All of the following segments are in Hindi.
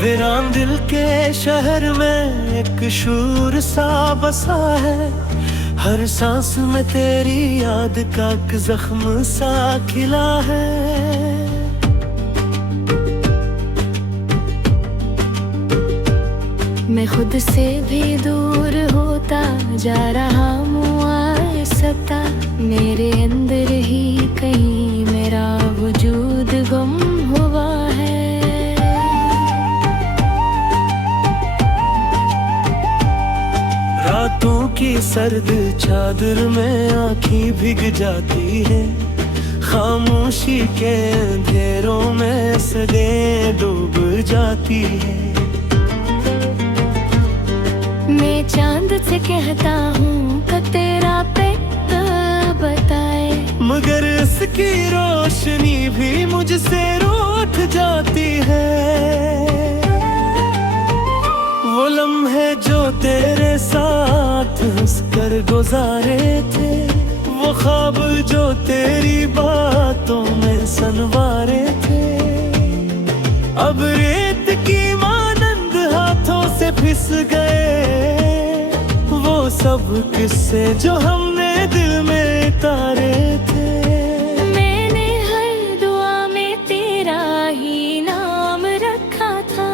वीरान दिल के शहर में एक शूर सा बसा है। हर सांस में तेरी याद का एक जख्म सा खिला है। मैं खुद से भी दूर होता जा रहा हूँ आहिस्ता। मेरे अंदर ही कहीं मेरा वजूद गुम हुआ है। रातों की सर्द चादर में आँखें भीग जाती है। खामोशी के अंधेरों में सदें डूब जाती है। मैं चांद से कहता हूँ कि तेरा पेट बताए, मगर इसकी रोशनी भी मुझसे रूठ जाती है। वो लम्हे जो तेरे साथ हंसकर गुजारे थे, वो ख्वाब जो तेरी बातों में सनवारे थे, अब रेत की मानंद हाथों से फिस गए। वो सब किस्से जो हमने दिल में तारे थे। मैंने हर दुआ में तेरा ही नाम रखा था।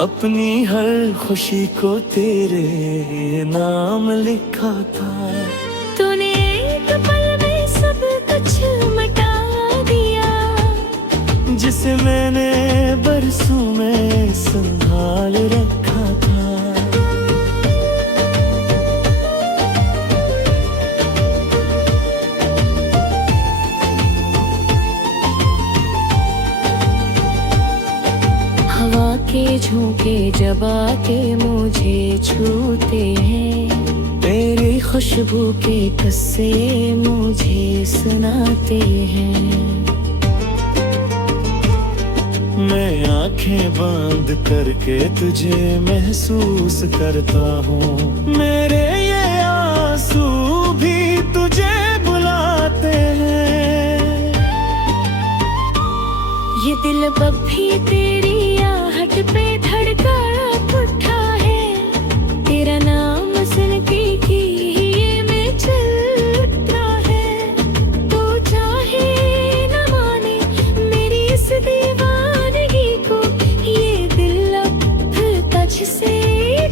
अपनी हर खुशी को तेरे नाम लिखा था। तूने एक पल में सब कुछ मिटा दिया, जिसे मैंने बरसों में संभाल रखा था। हवा के झोंके जब आके मुझे छूते हैं, तेरी खुशबू के किस्से मुझे सुनाते हैं। मैं आंखें बंद करके तुझे महसूस करता हूँ। मेरे ये आंसू भी तुझे बुलाते हैं। ये दिल अब भी तेरी आहट पे धड़का उठा है। तेरा नाम सुन के कि ये मैं चल उठा है। तू चाहे न माने मेरी इस दीवानगी को, ये दिल अब तुझसे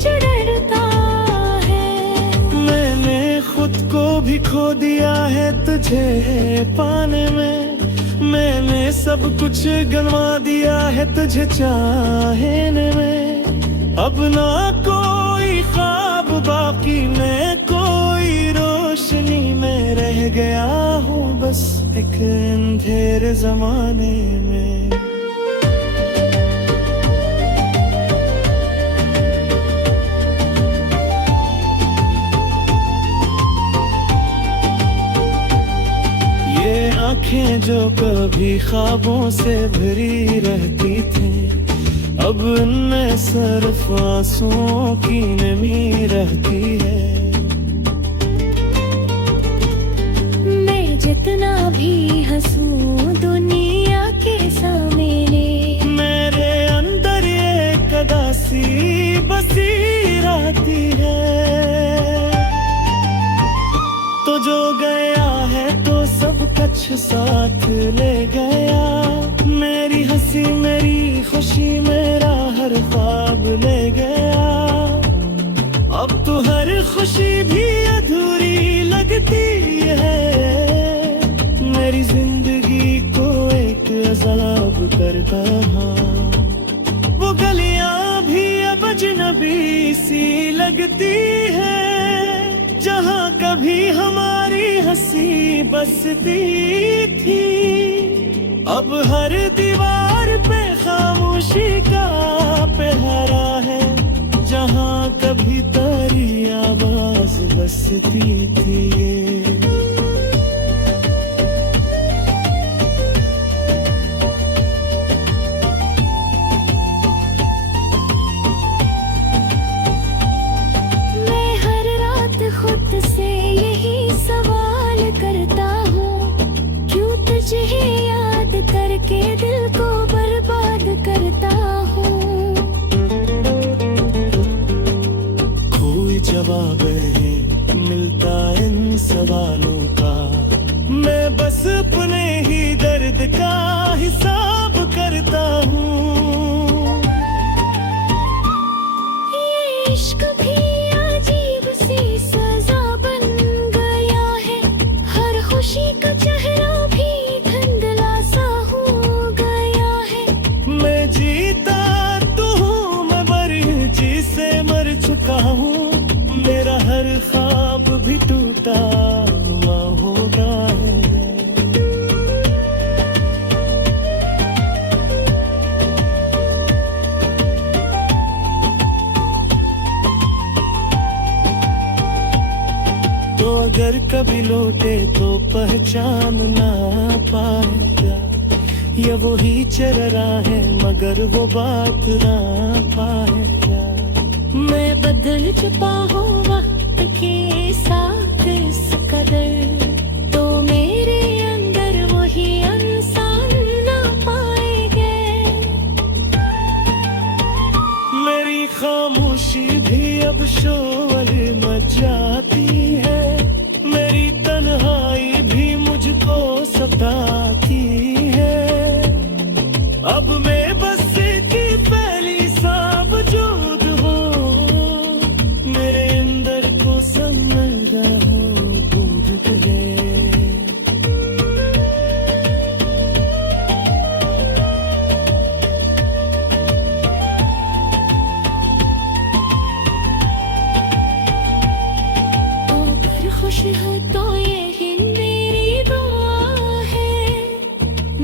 जुड़ता है। मैंने खुद को भी खो दिया है तुझे पाने में। मैंने सब कुछ गंवा दिया है तुझे चाहने में। अब ना कोई ख्वाब बाकी, मैं कोई रोशनी में रह गया हूँ बस एक अंधेरे जमाने में। आँखें जो कभी ख्वाबों से भरी रहती थी, अब उनमें सिर्फ आंसुओं की नमी रहती है। मैं जितना भी हंसूं दुनिया के सामने, मेरे अंदर एक उदासी बसी रहती है। तो जो गया है तो सब कुछ साथ ले गया। मेरी हंसी मेरी खुशी मेरा हर ख्वाब ले गया। अब तो हर खुशी भी अधूरी लगती है। मेरी जिंदगी को एक अज़ाब करता है। वो गलियां भी अब अजनबी सी लगती है, जहाँ कभी हमारी हंसी बसती थी। अब हर दीवार पे खामोशी का पहरा है, जहाँ कभी तेरी आवाज बसती थी। खुद से यही सवाल करता हूँ, क्यों तुझे याद करके दिल को बर्बाद करता हूँ। सालों का। मैं बस अपने ही दर्द का हिसाब करता हूँ। ये इश्क भी अजीब सी सजा बन गया है, हर खुशी का चेहरा भी धुंधला सा हो गया है। मैं जीता तो हूँ, मैं मरी से मर चुका हूँ। मेरा हर ख्वाब भी टूटा हुआ होगा है। तो अगर कभी लौटे तो पहचान ना पाएगा, या वो ही चेहरा है मगर वो बात ना पाएगा। मैं बदल चुका हूँ वक्त के साथ इस कदर, तो मेरे अंदर वही इंसान ना पाएंगे। मेरी खामोशी भी अब शोर मच जाती है, मेरी तन्हाई भी मुझको सताती है। अब मैं बस की पहली सा वजूद हूँ, मेरे अंदर को समझदा हूँ बूझ गए। तो अगर खुश है तो यही मेरी दुआ है,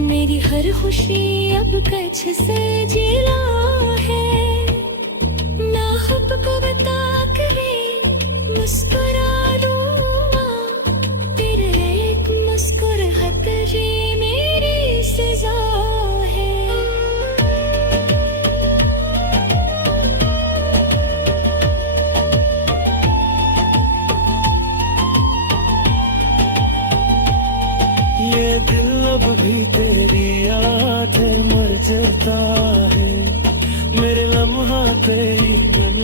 मेरी हर खुशी अब कच्छ से जिला है। ना खुद को बता कर मुस्कुरा लूँगा, तेरे एक मुस्कुराहट जी मेरी सजा है। ये दिल अब भी तेरी याद है मर जाता है, मेरे लम्हा तेरी मन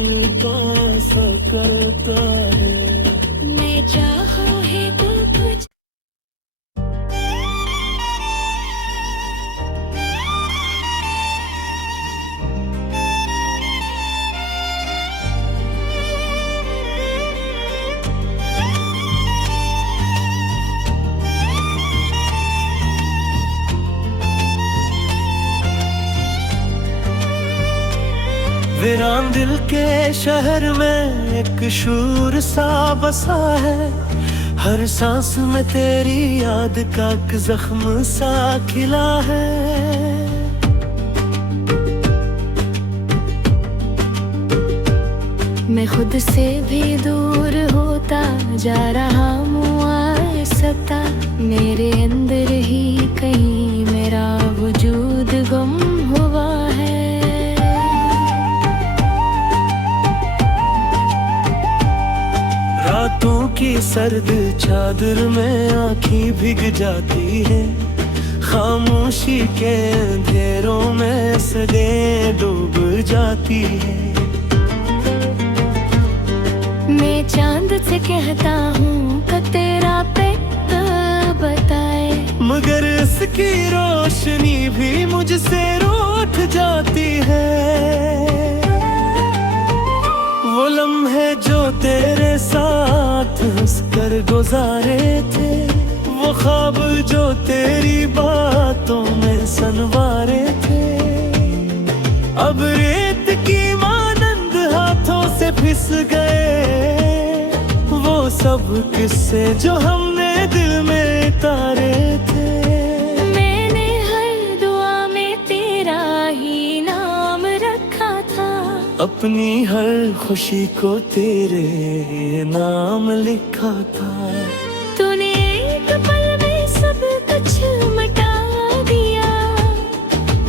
पास करता है। मैं चाहूँ है तो कुछ वीरान दिल के शहर में एक शूर सा बसा है, हर सांस में तेरी याद का एक जख्म सा खिला है। मैं खुद से भी दूर होता जा रहा हूँ आहिस्ता, मेरे अंदर ही कहीं मेरा वजूद गुम हुआ है। रातों की सर्द चादर में आँखें भीग जाती है, खामोशी के अंधेरों में सदें डूब जाती है। मैं चांद से कहता हूँ कि तेरा पेट बताए, मगर इसकी रोशनी भी मुझसे रूठ जाती है। वो लम्हे जो तेरे साथ हंसकर गुजारे थे, वो ख्वाब जो तेरी बातों में सनवारे थे, अब रेत की मानंद हाथों से फिस गए। वो सब किस्से जो हमने दिल में तारे थे, मैंने हर दुआ में तेरा ही नाम रखा था, अपनी हर खुशी को तेरे नाम लिखा था। तूने एक पल में सब कुछ मिटा दिया,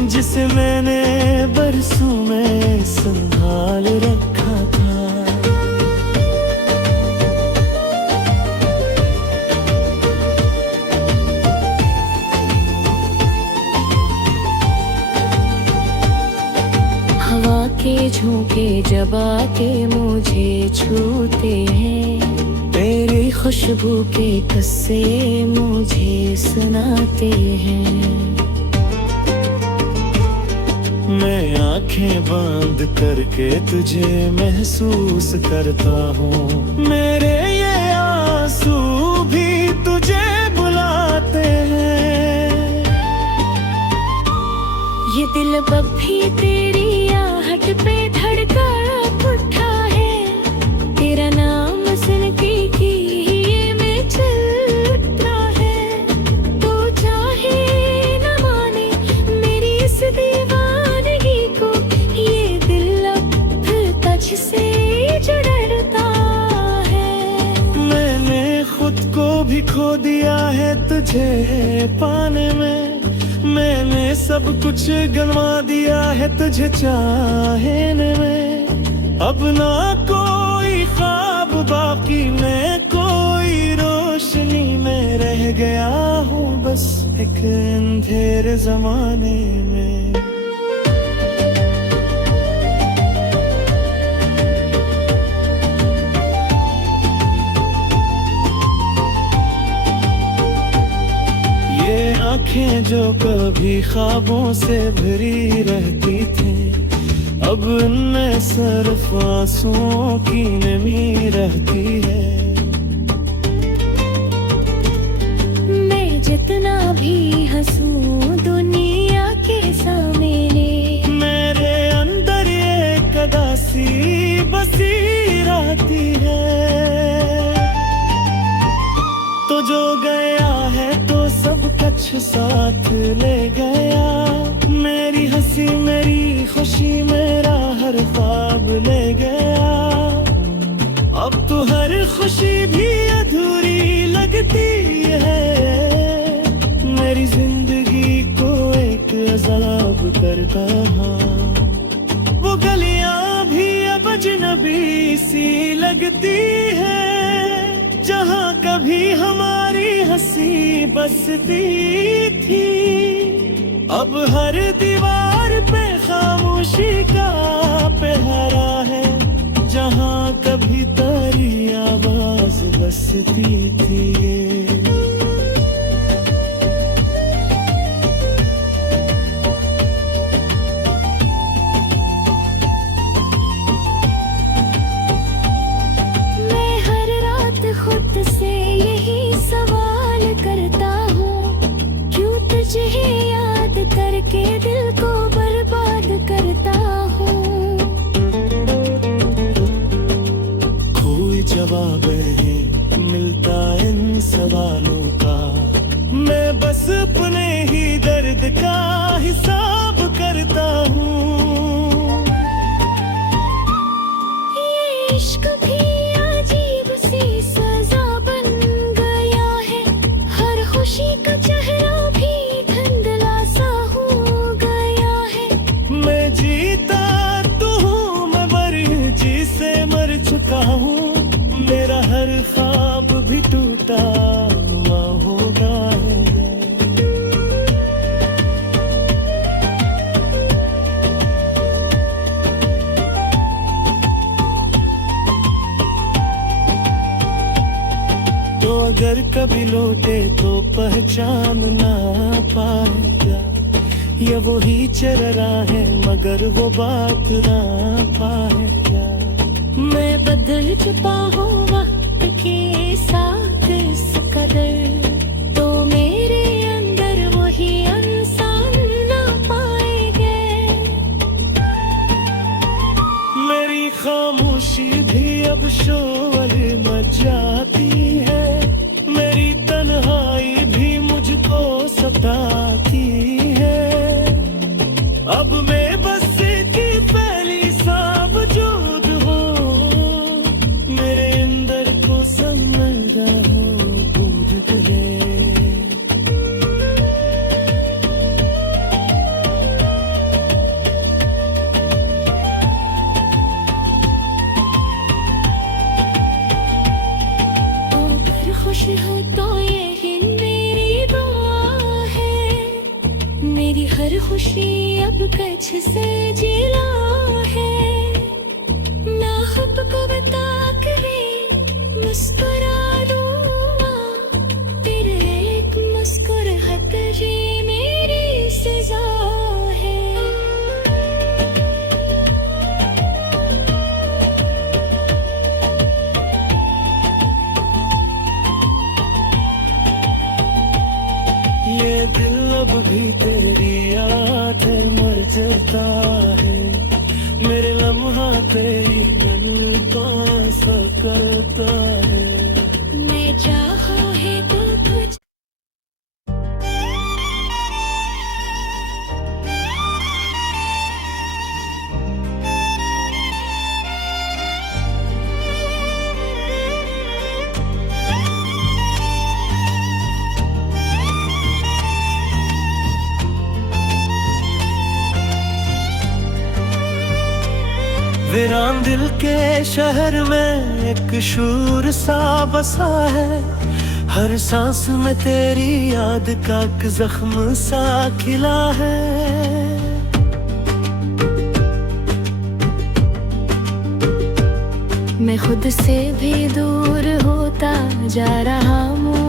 जिसे मैंने बरसों में संभाल रखा था। हवा के झोंके जब आके मुझे छूते हैं, तेरी खुशबू के किस्से मुझे सुनाते हैं। मैं आंखें बंद करके तुझे महसूस करता हूँ, मेरे ये आंसू भी तुझे बुलाते हैं। ये दिल अब भी तेरी आहट पे धड़का उठा है, तेरा नाम सुन के कि ये में चलता है। तो चाहे न माने मेरी इस दीवानगी को, ये दिल अब तुझसे जुड़ता है। मैंने खुद को भी खो दिया है तुझे पाने में, मैंने सब कुछ गंवा दिया है तुझे चाहने में। अब ना कोई ख्वाब बाकी, मैं कोई रोशनी में रह गया हूँ बस एक अंधेरे जमाने में। आँखें जो कभी ख्वाबों से भरी रहती थी, अब उनमें सिर्फ आंसुओं की नमी रहती है। मैं जितना भी हंसूं दुनिया के सामने, मेरे अंदर एक उदासी बसी रहती है। तो जो गया है तो सब कुछ साथ ले गया, मेरी हंसी मेरी खुशी मेरा हर ख्वाब ले गया। अब तो हर खुशी भी अधूरी लगती है, मेरी जिंदगी को एक अज़ाब करता हाँ। वो गलियां भी अब अजनबी सी लगती है, जहाँ कभी हमारी हंसी बसती थी। अब हर दीवार पे खामोशी का पहरा है, जहाँ कभी तेरी आवाज बसती थी। खुद से यही सवाल करता हूँ, क्यों तुझे याद करके दिल को बर्बाद करता हूँ। कोई जवाब नहीं मिलता इन सवालों का, मैं बस अपने ही दर्द का हिसाब करता हूँ। ये इश्क भी अजीब सी सजा बन गया है, हर खुशी का चेहरा भी धुंधला सा हो गया है। मैं जीता तो हूँ, मैं मर्जी से मर चुका हूँ, मेरा हर ख्वाब भी टूटा हुआ होगा। तो अगर कभी लौटे तो पहचान ना पाएगा, या वो ही चेहरा है मगर वो बात ना पाएगा। मैं बदल चुका हूँ वक्त के साथ इस कदर, तो मेरे अंदर वही इंसान ना पाएंगे। मेरी खामोशी भी अब शोर मचाती है, मेरी तन्हाई भी मुझको सताती है। अब मैं बस की पहली सा वजूद हूँ, मेरे अंदर को समझदा हूँ बूझ गए। तो अगर खुश हो तो यही मेरी दुआ है, मेरी हर खुशी अब कच्छ से जिला है। ना खुद को बता कर मुस्कुरा दूं ये दिल अब भी तेरी याद है मर जाता है, मेरे लम्हा तेरी मन को सा करता है। मैं चाहूँ है तो तुझ वीरान दिल के शहर में एक शूर सा बसा है, हर सांस में तेरी याद का एक जख्म सा खिला है। मैं खुद से भी दूर होता जा रहा हूँ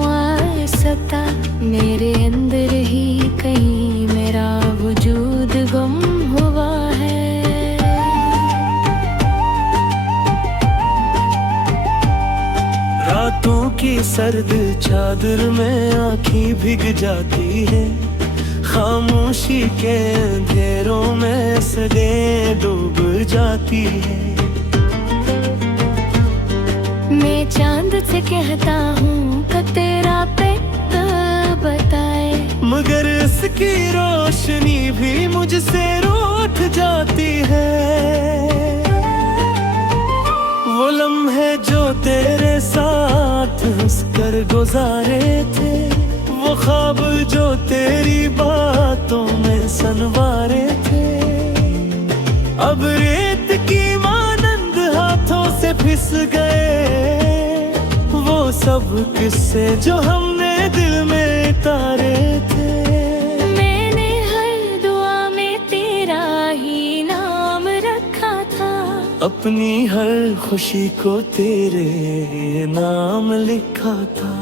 सता, मेरे अंदर ही कहीं मेरा वजूद गुम हुआ है। रातों की सर्द चादर में आँखें भीग जाती है, खामोशी के अंधेरों में सदें डूब जाती है। मैं चांद से कहता हूँ कि तेरा पेट बताए, मगर इसकी रोशनी भी मुझसे रूठ जाती है। वो लम्हे जो तेरे साथ हंसकर गुजारे थे, वो ख्वाब जो तेरी बातों में सनवारे थे, अब रेत की मानंद हाथों से फिस गए। वो सब किस्से जो हमने दिल में तारे थे, मैंने हर दुआ में तेरा ही नाम रखा था, अपनी हर खुशी को तेरे नाम लिखा था।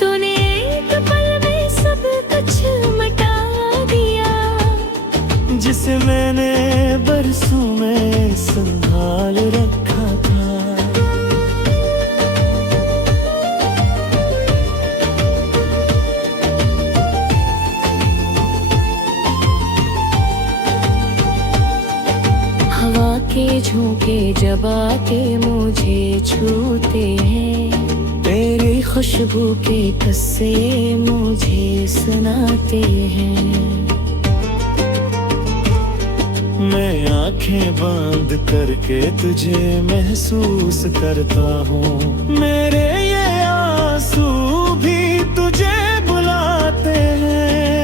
तूने एक पल में सब कुछ मिटा दिया, जिसे मैंने बरसों में संभाल रखा था। हवा के झोंके जब आके मुझे छूते हैं, तेरी खुशबू के किस्से मुझे सुनाते हैं। मैं आंखें बंद करके तुझे महसूस करता हूँ, मेरे ये आंसू भी तुझे बुलाते हैं।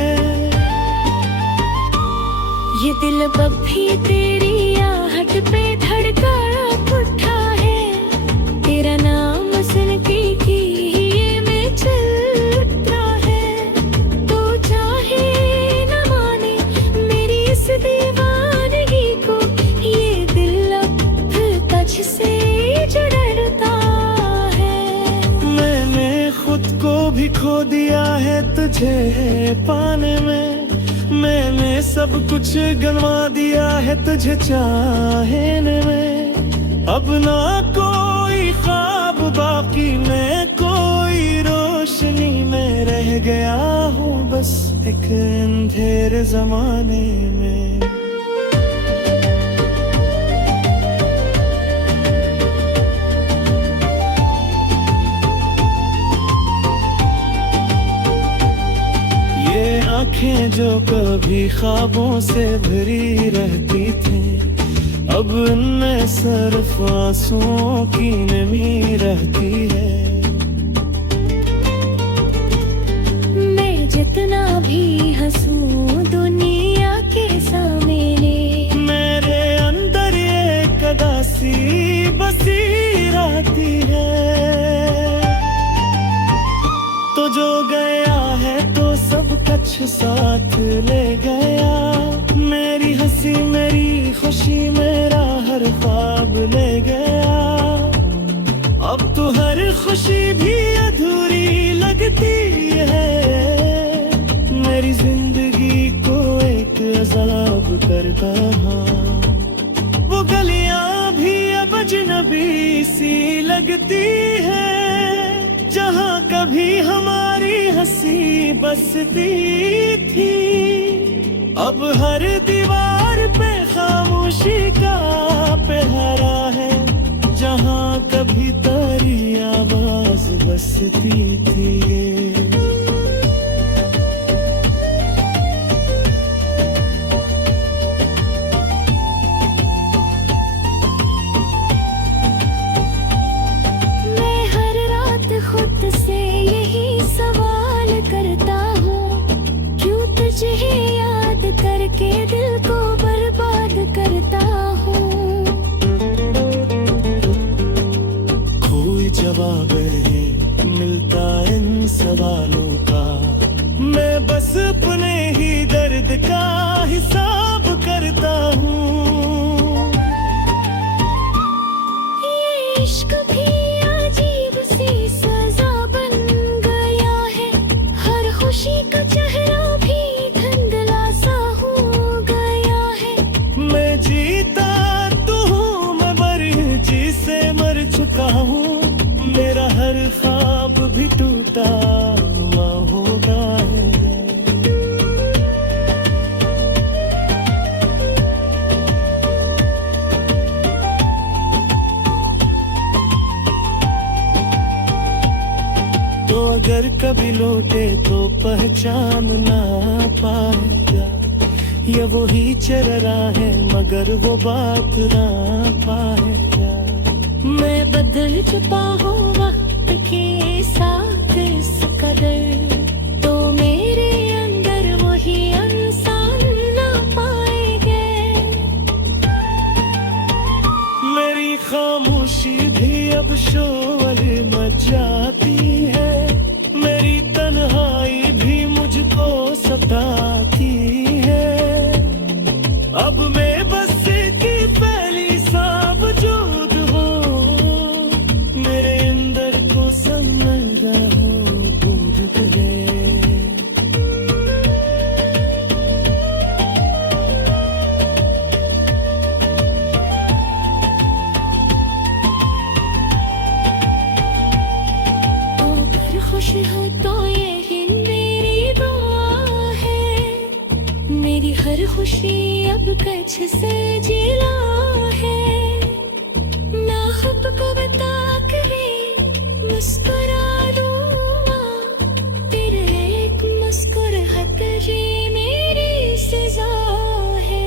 ये दिल अब भी तेरी आहट पे धड़का उठा है, तेरा नाम सुन के कि ये मैं चल उठा है। तू चाहे न माने मेरी इस दीवानगी को, ये दिल अब तुझसे जुड़ता है। मैंने खुद को भी खो दिया है तुझे पाने में, मैंने सब कुछ गंवा दिया है तुझे चाहने में। अब ना कोई ख्वाब बाकी, मैं कोई रोशनी में रह गया हूँ बस एक अंधेरे जमाने में। आँखें जो कभी ख्वाबों से भरी रहती थी, अब उनमें सिर्फ आंसुओं की नमी रहती है। मैं जितना भी हंसूं दुनिया के सामने, मेरे अंदर एक उदासी बसी रहती है। तो जो गया है तो सब कुछ साथ ले गया, मेरी हंसी मेरी खुशी मेरा हर ख्वाब ले गया। अब तो हर खुशी भी अधूरी लगती है, मेरी जिंदगी को एक अज़ाब कर कहा। वो गलियां भी अब अजनबी सी लगती है, जहाँ कभी हमारी हंसी बसती थी। अब हर दीवार पे खामोशी का पहरा है, जहाँ कभी तेरी आवाज बसती थी। मैं हर रात खुद से यही सवाल करता हूँ, क्यों तुझे याद करके दिल को बर्बाद करता हूँ। कोई जवाब नहीं मिलता इन सवालों का, मैं बस अपने ही दर्द का हिसाब करता हूँ। ये इश्क भी अजीब सी सजा बन गया है, हर खुशी का चेहरा भी धुंधला सा हो गया है। मैं जीता तो हूँ, मैं मरी से मर चुका हूँ, मेरा हर ख्वाब भी टूटा हुआ होगा है। तो अगर कभी लौटे तो पहचान ना पाएगा, या वो ही चेहरा है मगर वो बात ना पाएगा। मैं बदल चुका हूँ वक्त के साथ इस कदर, तो मेरे अंदर वही इंसान ना पाएंगे। मेरी खामोशी भी अब शोर मच जाती है, मेरी तन्हाई भी मुझको सताती है। अब मैं बस की पहली सा वजूद हूँ, मेरे अंदर को समझदा हूँ बूझ गए। तो अगर खुश हो तो यही मेरी दुआ है, मेरी हर खुशी अब कच्छ से जिला है। ना खुद को बता करे मुस्कुरा दूंगा, तेरे एक मुस्कुराहट जी मेरी सजा है।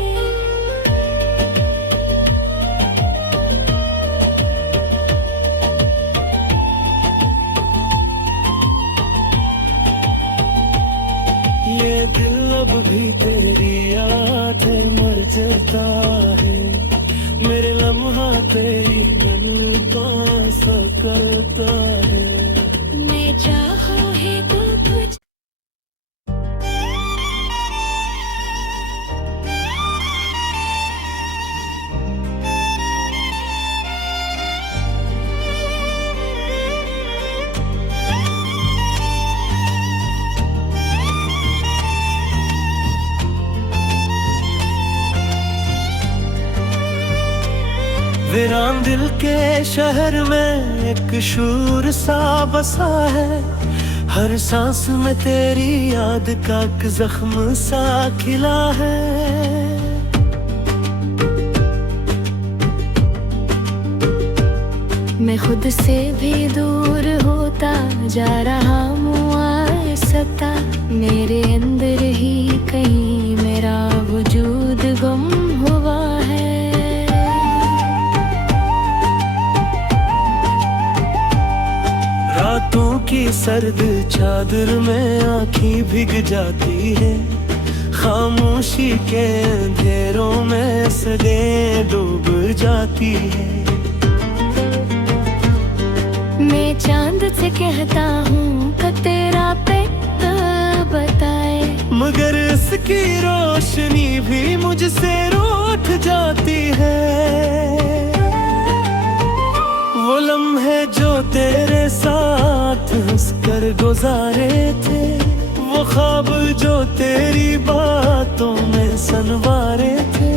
ये दिल अब भी तेरी याद है मर जाता है, मेरे लम्हा तेरी मन का सा करता है। मैं चाहूँ है तो तुझ वीरान दिल के शहर में एक शूर सा बसा है, हर सांस में तेरी याद का एक जख्म सा खिला है। मैं खुद से भी दूर होता जा रहा हूँ आहिस्ता, मेरे अंदर ही कहीं मेरा वजूद गुम हुआ है। रातों की सर्द चादर में आँखें भीग जाती है, खामोशी के अंधेरों में सदें डूब जाती है। मैं चांद से कहता हूँ कि तेरा पेट बताए, मगर इसकी रोशनी भी मुझसे रूठ जाती है। वो लम्हे जो तेरे साथ हंसकर गुजारे थे, वो ख्वाब जो तेरी बातों में सनवारे थे,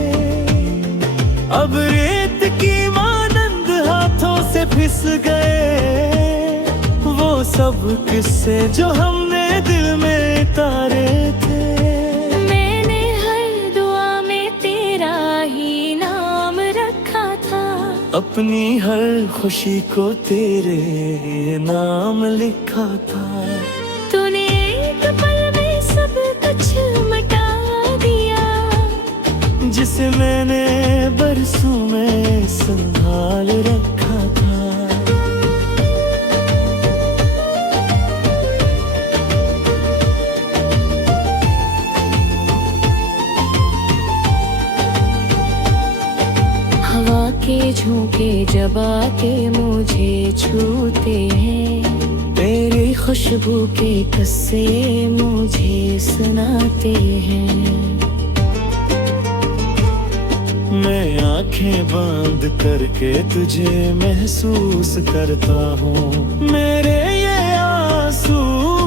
अब रेत की मानंद हाथों से फिस गए। वो सब किस्से जो हमने दिल में अपनी हर खुशी को तेरे नाम लिखा था। तूने एक पल में सब कुछ मिटा दिया, जिसे मैंने बरसों में संभाल रखा था। हवा के झोंके जब आके मुझे छूते हैं, तेरी खुशबू के किस्से मुझे सुनाते हैं। मैं आंखें बंद करके तुझे महसूस करता हूँ। मेरे ये आंसू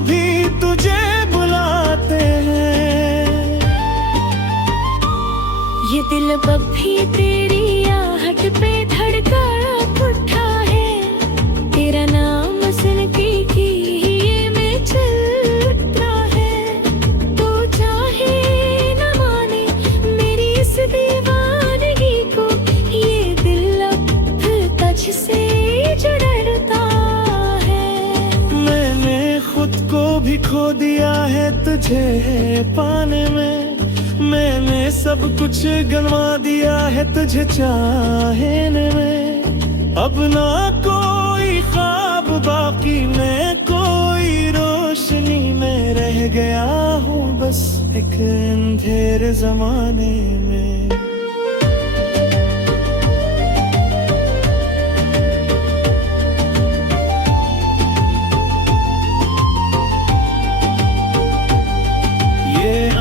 भी तुझे बुलाते हैं। ये दिल अब भी तेरी आहट पे धड़का उठा है। तेरा नाम सुन के कि ये मैं चलता है। तू चाहे न माने मेरी इस दीवानगी को, ये दिल अब तुझसे जुड़ता है। मैंने खुद को भी खो दिया है तुझे पाने में। मैंने सब कुछ गंवा दिया है तुझे चाहने में। अब ना कोई ख्वाब बाकी, मैं कोई रोशनी में रह गया हूँ बस एक अंधेरे जमाने में।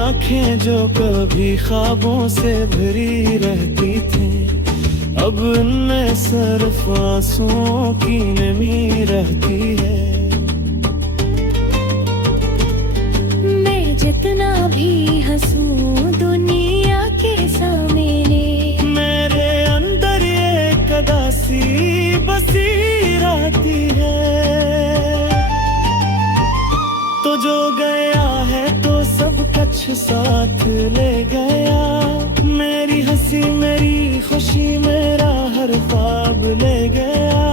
आँखें जो कभी ख्वाबों से भरी रहती थी, अब उनमें सिर्फ आंसुओं की नमी रहती है। मैं जितना भी हंसूं दुनिया के सामने, मेरे अंदर एक उदासी बसी रहती है। तो जो गया है तो सब कुछ साथ ले गया। मेरी हंसी मेरी खुशी मेरा हर ख्वाब ले गया।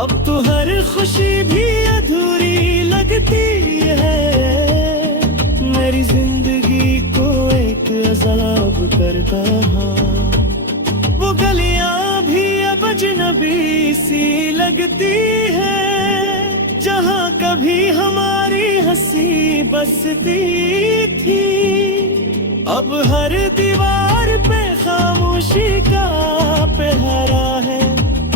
अब तो हर खुशी भी अधूरी लगती है। मेरी जिंदगी को एक अज़ाब करता है। वो गलियां भी अब अजनबी सी लगती है, जहाँ कभी हमारी हंसी बसती थी। अब हर दीवार पे खामोशी का पहरा है,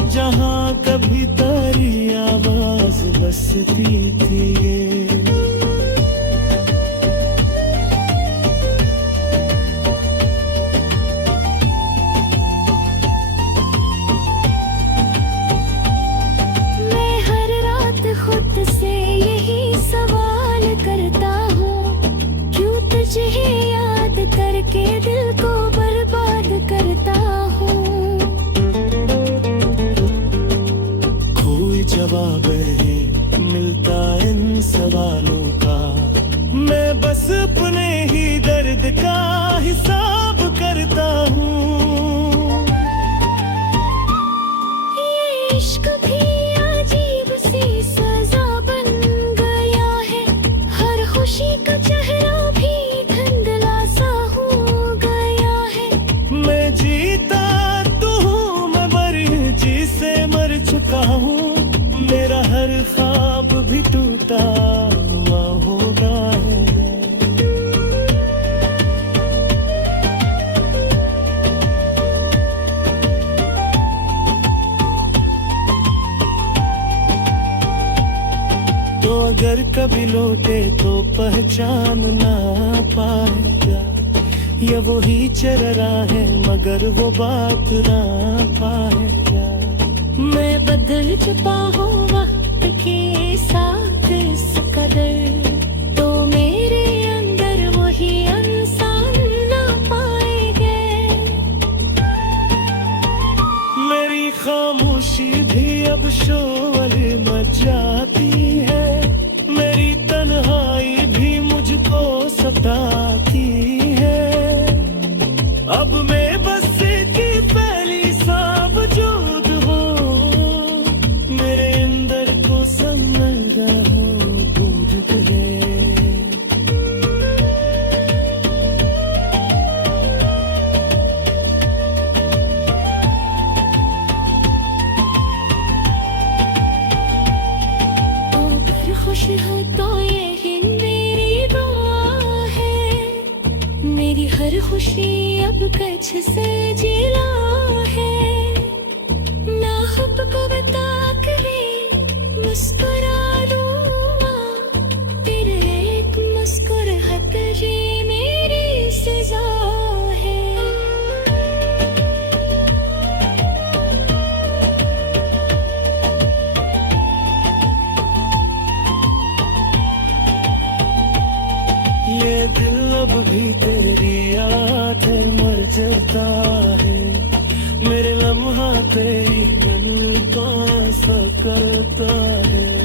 जहाँ कभी तेरी आवाज बसती थी। खुद से यही सवाल करता हूँ, क्यों तुझे याद करके दिल को बर्बाद करता हूँ। कोई जवाब नहीं मिलता इन सवालों का, मैं बस अपने ही दर्द का हिसाब करता हूँ। ये इश्क भी अजीब सी सजा बन गया है, हर खुशी का चेहरा भी धुंधला सा हो गया है। मैं जीता तो हूँ, मैं मर्जी से मर चुका हूँ। मेरा हर ख्वाब भी टूटा हुआ होगा है। तो अगर कभी लौटे तो पहचान ना पाएगा, या वो ही चेहरा है मगर वो बात ना पाएगा। मैं बदल चुका हूँ वक्त के साथ इस कदर, तो मेरे अंदर वही इंसान ना पाएंगे। मेरी खामोशी भी अब शोर मच जाती है। मेरी तन्हाई भी मुझको सताती है। अब मैं बस की पहली सांप जो हर खुशी अब कच्छ से जिला है ना हुब को बता करे मुस्कुरा लूंगा तेरे एक मुस्कुराहट ये मेरी सजा है ये दिल अब भी तेरी याद है मर जाता है मेरे लम्हा तेरी मन को सा करता है